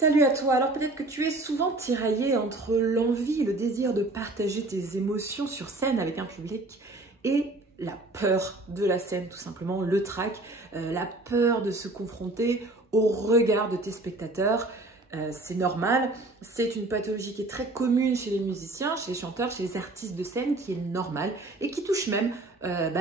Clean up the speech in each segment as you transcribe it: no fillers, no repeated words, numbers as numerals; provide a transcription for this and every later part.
Salut à toi, alors peut-être que tu es souvent tiraillé entre l'envie et le désir de partager tes émotions sur scène avec un public et la peur de la scène, tout simplement, le trac, la peur de se confronter au regard de tes spectateurs. C'est normal, c'est une pathologie qui est très commune chez les musiciens, chez les chanteurs, chez les artistes de scène, qui est normale et qui touche même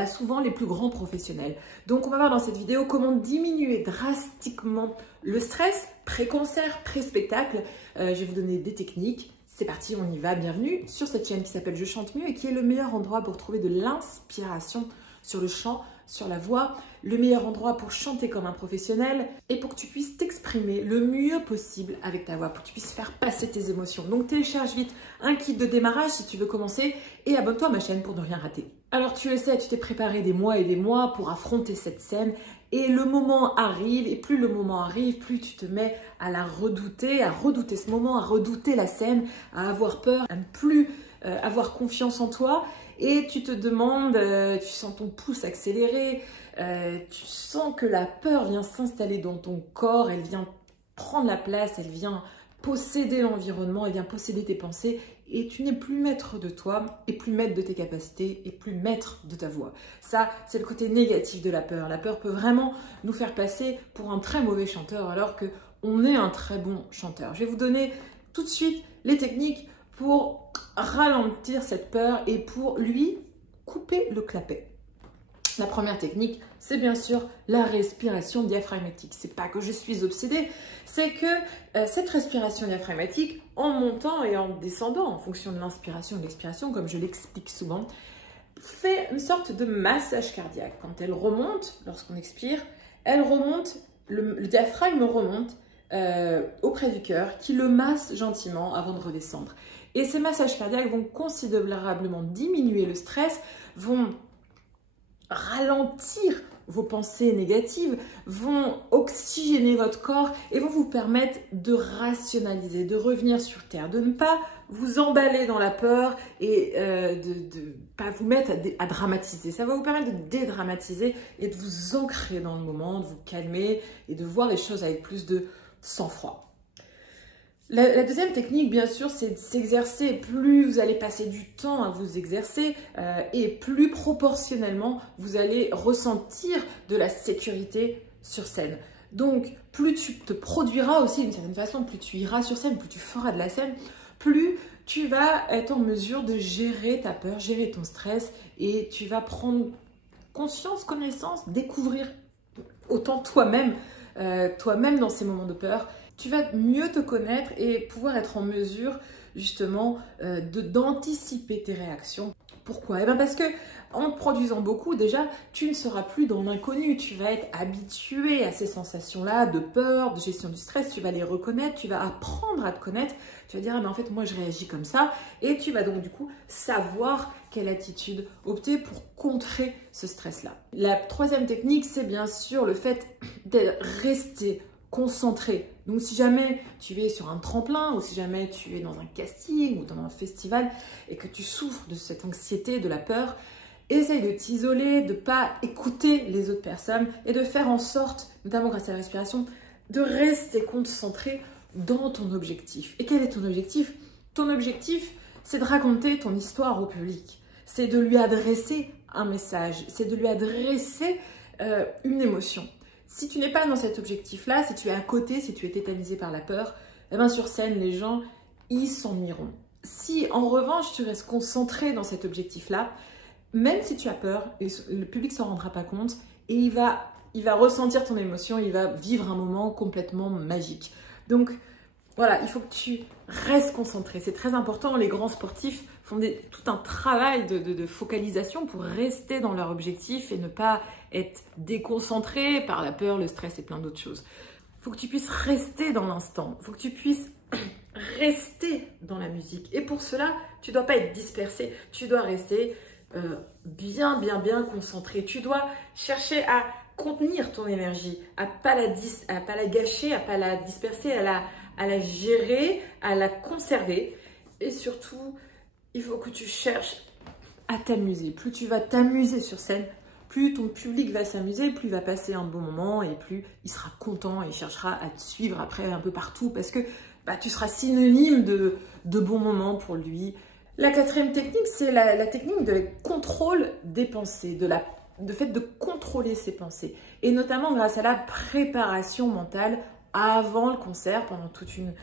souvent les plus grands professionnels. Donc on va voir dans cette vidéo comment diminuer drastiquement le stress pré-concert, pré-spectacle. Je vais vous donner des techniques. C'est parti, on y va. Bienvenue sur cette chaîne qui s'appelle Je chante mieux et qui est le meilleur endroit pour trouver de l'inspiration sur le chant, sur la voix, le meilleur endroit pour chanter comme un professionnel et pour que tu puisses t'exprimer le mieux possible avec ta voix, pour que tu puisses faire passer tes émotions. Donc télécharge vite un kit de démarrage si tu veux commencer et abonne-toi à ma chaîne pour ne rien rater. Alors tu le sais, tu t'es préparé des mois et des mois pour affronter cette scène et le moment arrive et plus le moment arrive, plus tu te mets à la redouter, à redouter ce moment, à redouter la scène, à avoir peur, à ne plus avoir confiance en toi. Et tu te demandes, tu sens ton pouce accélérer, tu sens que la peur vient s'installer dans ton corps, elle vient prendre la place, elle vient posséder l'environnement, elle vient posséder tes pensées et tu n'es plus maître de toi et plus maître de tes capacités et plus maître de ta voix. Ça, c'est le côté négatif de la peur. La peur peut vraiment nous faire passer pour un très mauvais chanteur alors qu'on est un très bon chanteur. Je vais vous donner tout de suite les techniques pour ralentir cette peur et pour lui couper le clapet. La première technique, c'est bien sûr la respiration diaphragmatique. C'est pas que je suis obsédée, c'est que cette respiration diaphragmatique, en montant et en descendant, en fonction de l'inspiration et de l'expiration, comme je l'explique souvent, fait une sorte de massage cardiaque. Quand elle remonte, lorsqu'on expire, elle remonte, le diaphragme remonte auprès du cœur, qui le masse gentiment avant de redescendre. Et ces massages cardiaques vont considérablement diminuer le stress, vont ralentir vos pensées négatives, vont oxygéner votre corps et vont vous permettre de rationaliser, de revenir sur terre, de ne pas vous emballer dans la peur et de ne pas vous mettre à dramatiser. Ça va vous permettre de dédramatiser et de vous ancrer dans le moment, de vous calmer et de voir les choses avec plus de sang-froid. La deuxième technique, bien sûr, c'est de s'exercer. Plus vous allez passer du temps à vous exercer et plus proportionnellement, vous allez ressentir de la sécurité sur scène. Donc, plus tu te produiras aussi d'une certaine façon, plus tu iras sur scène, plus tu feras de la scène, plus tu vas être en mesure de gérer ta peur, gérer ton stress et tu vas prendre conscience, connaissance, découvrir autant toi-même dans ces moments de peur. Tu vas mieux te connaître et pouvoir être en mesure justement d'anticiper tes réactions. Pourquoi? Eh bien parce que en produisant beaucoup, déjà, tu ne seras plus dans l'inconnu. Tu vas être habitué à ces sensations-là de peur, de gestion du stress. Tu vas les reconnaître, tu vas apprendre à te connaître. Tu vas dire, ah, mais en fait, moi, je réagis comme ça. Et tu vas donc du coup savoir quelle attitude opter pour contrer ce stress-là. La troisième technique, c'est bien sûr le fait de rester concentré. Donc si jamais tu es sur un tremplin ou si jamais tu es dans un casting ou dans un festival et que tu souffres de cette anxiété, de la peur, essaye de t'isoler, de ne pas écouter les autres personnes et de faire en sorte, notamment grâce à la respiration, de rester concentré dans ton objectif. Et quel est ton objectif? Ton objectif, c'est de raconter ton histoire au public. C'est de lui adresser un message, c'est de lui adresser une émotion. Si tu n'es pas dans cet objectif-là, si tu es à côté, si tu es tétanisé par la peur, eh bien sur scène, les gens, ils s'ennuieront. Si en revanche, tu restes concentré dans cet objectif-là, même si tu as peur, le public ne s'en rendra pas compte et il va ressentir ton émotion, il va vivre un moment complètement magique. Donc voilà, il faut que tu restes concentré. C'est très important. Les grands sportifs font tout un travail de focalisation pour rester dans leur objectif et ne pas être déconcentré par la peur, le stress et plein d'autres choses. Il faut que tu puisses rester dans l'instant. Il faut que tu puisses rester dans la musique. Et pour cela, tu ne dois pas être dispersé. Tu dois rester bien concentré. Tu dois chercher à contenir ton énergie, à pas la gâcher, à pas la disperser, à la gérer, à la conserver. Et surtout, il faut que tu cherches à t'amuser. Plus tu vas t'amuser sur scène, Plus ton public va s'amuser, plus il va passer un bon moment et plus il sera content et il cherchera à te suivre après un peu partout parce que tu seras synonyme de bons moments pour lui. La quatrième technique, c'est la technique de contrôle des pensées, de fait de contrôler ses pensées. Et notamment grâce à la préparation mentale avant le concert, pendant toute une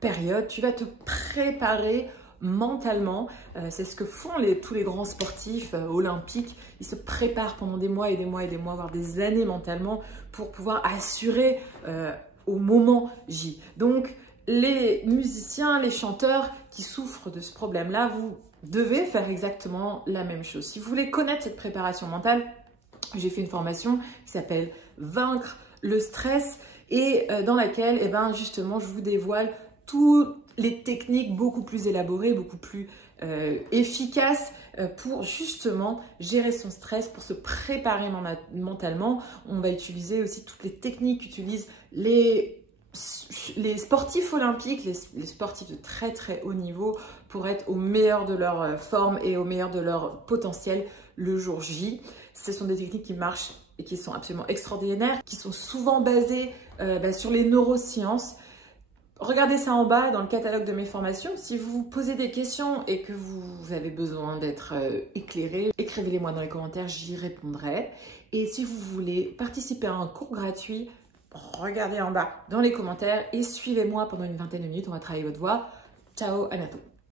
période, tu vas te préparer mentalement. C'est ce que font tous les grands sportifs olympiques. Ils se préparent pendant des mois et des mois et des mois, voire des années mentalement pour pouvoir assurer au moment J. Donc, les musiciens, les chanteurs qui souffrent de ce problème-là, vous devez faire exactement la même chose. Si vous voulez connaître cette préparation mentale, j'ai fait une formation qui s'appelle « Vaincre le stress » et dans laquelle, justement, je vous dévoile toutes les techniques beaucoup plus élaborées, beaucoup plus efficaces pour justement gérer son stress, pour se préparer mentalement. On va utiliser aussi toutes les techniques qu'utilisent les sportifs olympiques, les sportifs de très très haut niveau pour être au meilleur de leur forme et au meilleur de leur potentiel le jour J. Ce sont des techniques qui marchent et qui sont absolument extraordinaires, qui sont souvent basées sur les neurosciences. Regardez ça en bas dans le catalogue de mes formations. Si vous vous posez des questions et que vous avez besoin d'être éclairé, écrivez-les moi dans les commentaires, j'y répondrai. Et si vous voulez participer à un cours gratuit, regardez en bas dans les commentaires et suivez-moi pendant une vingtaine de minutes. On va travailler votre voix. Ciao, à bientôt.